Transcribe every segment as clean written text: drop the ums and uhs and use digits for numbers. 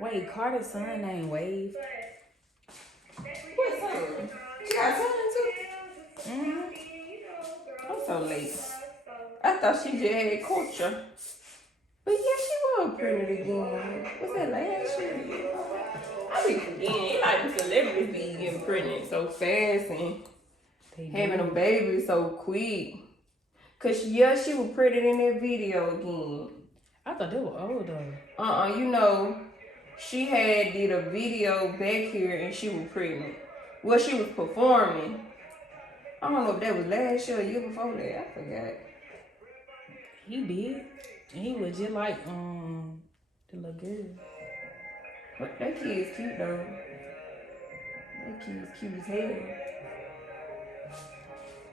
Wait, Carter's son named Wave. What son? She got a son too? Mm-hmm. I'm so late. I thought she just had culture. But yeah, she was pretty again. Was that last year? I be forgetting. Like the celebrities be getting pregnant so fast and having a baby so quick. Cause yeah, she was pretty in that video again. I thought they were old though. You know, she had did a video back here and she was pregnant. Well, she was performing. I don't know if that was last year or year before that. I forgot. He did. And he was just like the little girl. But that kid's cute though. That kid's cute as hell.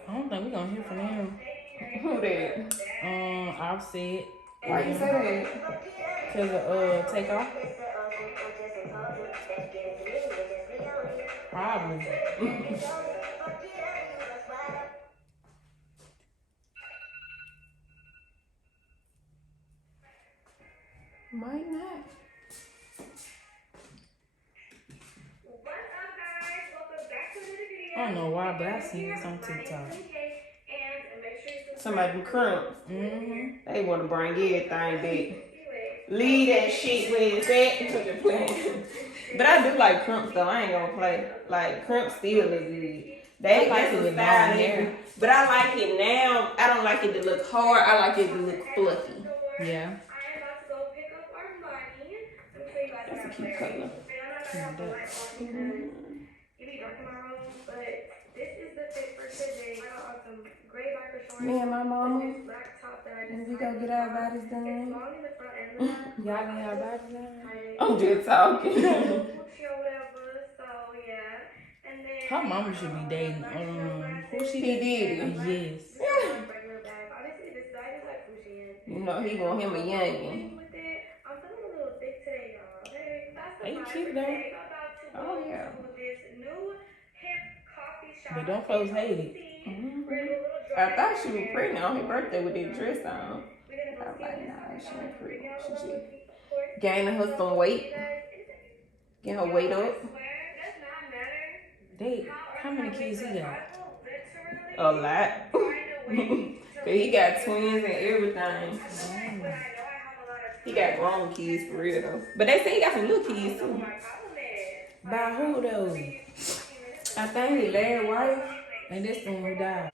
I don't think we're gonna hear from him. Who that? Offset. Why you say that? Cause of Takeoff. Probably. Might not. I don't know why, but I seen this on TikTok. Somebody crumps. Mm-hmm. They want to bring everything back. Leave that shit where it's at. But I do like crumps though. I ain't gonna play. Like crumps still look good. That's it a with style long there. hair. But I like it now. I don't like it to look hard. I like it to look fluffy. Yeah. That's a cute color. Me and my mama, and we go get our bodies done. Y'all get our bodies done? I'm just talking. Her mama should be dating. Who she did? Yes. You know he want him a youngin. They cute though. Oh yeah. But don't folks hate it. Mm-hmm. I thought she was pregnant on her birthday with that dress on. I was like, nah, she ain't pregnant. She just gaining her some weight. Getting her weight up. How many kids he got? A lot. But he got twins and everything. Damn. He got grown kids for real though. But they say he got some little kids too. By who though? I think his last wife. And this one who died.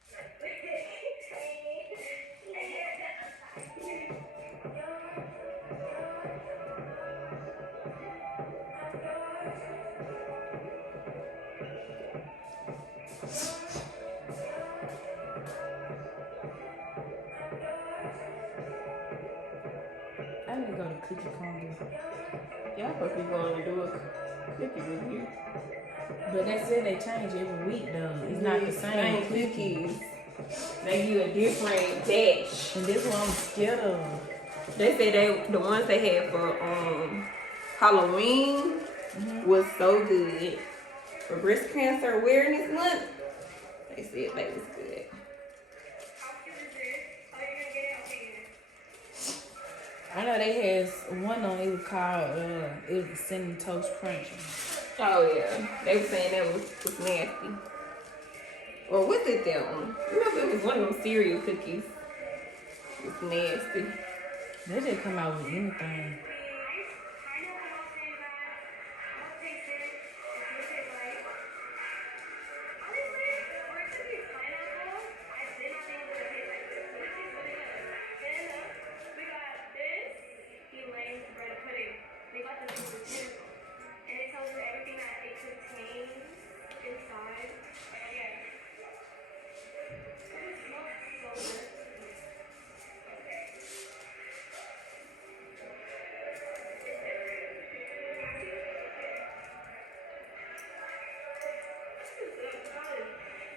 I need to go to Cookie Congo. Y'all supposed to be going to do a cookie review. But they said they change every week though. It's not the same cookies. They do a different batch. And this one I'm scared of. They said the ones they had for Halloween was so good. For breast cancer awareness month, they said they was good. I know they had one on, it was called, it was Cinnamon Toast Crunch. Oh yeah, they were saying that was nasty. Or was it that one? Remember it was one of them cereal cookies. It was nasty. They didn't come out with anything.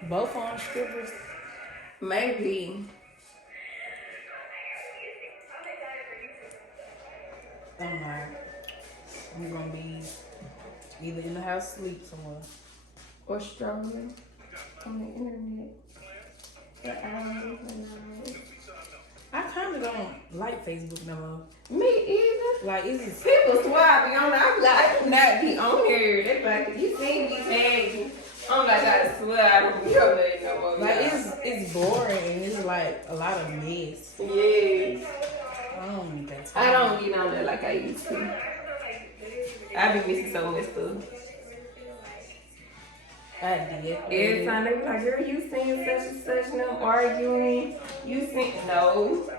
Both on strippers? Maybe. I'm not. I'm gonna be either in the house sleep somewhere. Or strolling on the internet. For hours and hours. I kinda don't like Facebook no more. Me either. Like, it's People swear I be on there. I'm like, I do not be on here. They like, you seen me tagging. I'm like, I swear I don't be on there no more. like y'all. it's boring. It's like a lot of mess. Yes. I don't need that I time. don't get on there like I used to. I be missing so much stuff. I deactivated. Every time they be like, girl, you seen such and such and them arguing. You seen, no.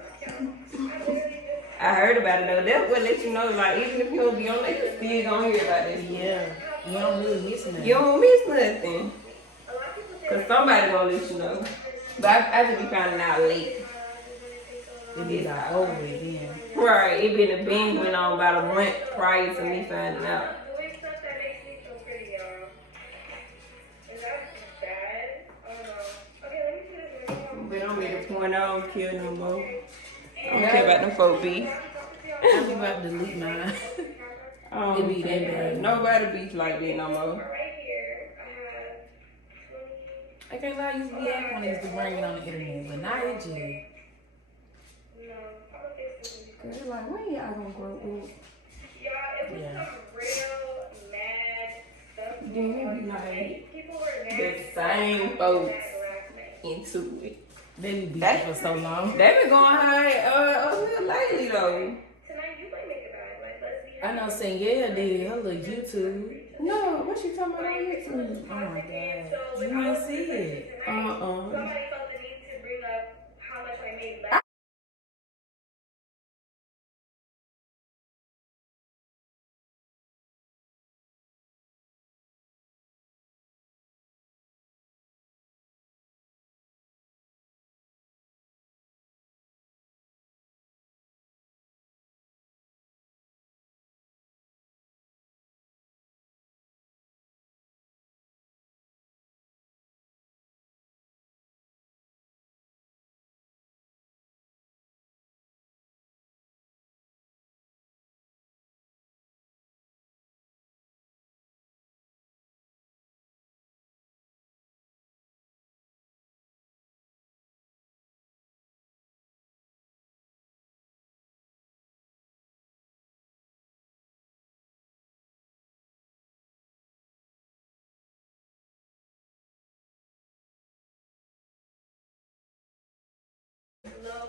I heard about it though. That's what let you know, like, even if you don't be on there, you still gonna hear about this. Yeah, you don't really miss nothing. You don't miss nothing. Cause somebody gonna let you know. But I just be finding out late. It be like over it then. Right, it been a binge went on about a month prior to me finding out. But I'm at the point I don't care no more. I don't care about them folk beef. I be about to delete mine. It be that bad. Nobody beef like that no more. I can't lie, I used to be acting when they used to bring it on the internet, but now it just. Cause it's like, when y'all gonna grow up? Yeah. Then it be like the same folks into it. They be beefing for so long. They been going high a little lately though. I know Sangel did her little YouTube. No, what you talking about on YouTube? Oh my god. You wanna see it?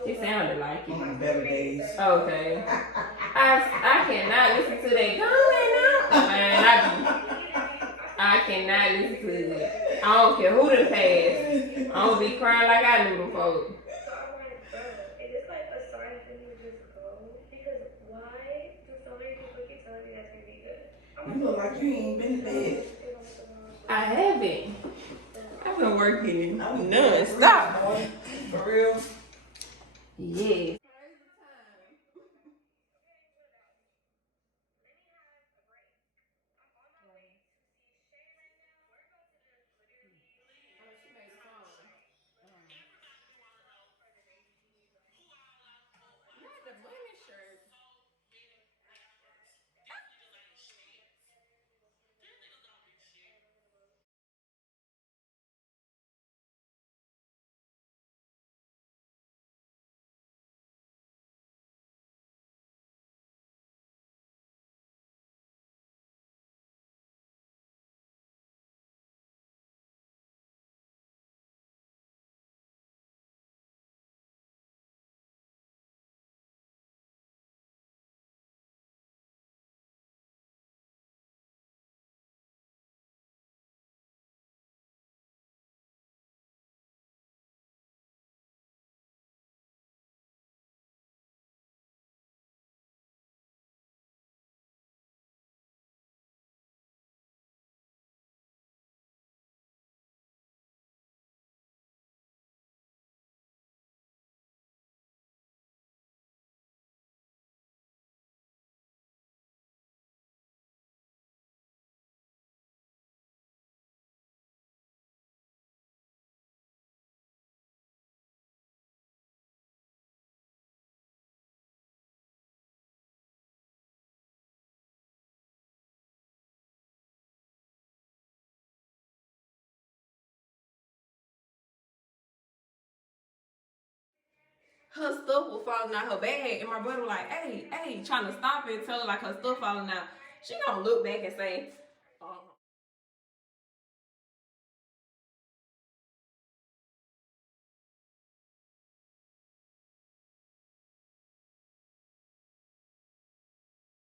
It sounded like it. On better days. Okay. I cannot listen to that going now. Man, I cannot listen to it. I don't care who done passed. I don't be crying like I knew them folks. You look like you ain't been in bed. I haven't. I've been working non-stop. For real? Yeah. her stuff was falling out her bag, and my brother was like, hey, trying to stop it, tell her like her stuff falling out. She gonna look back and say,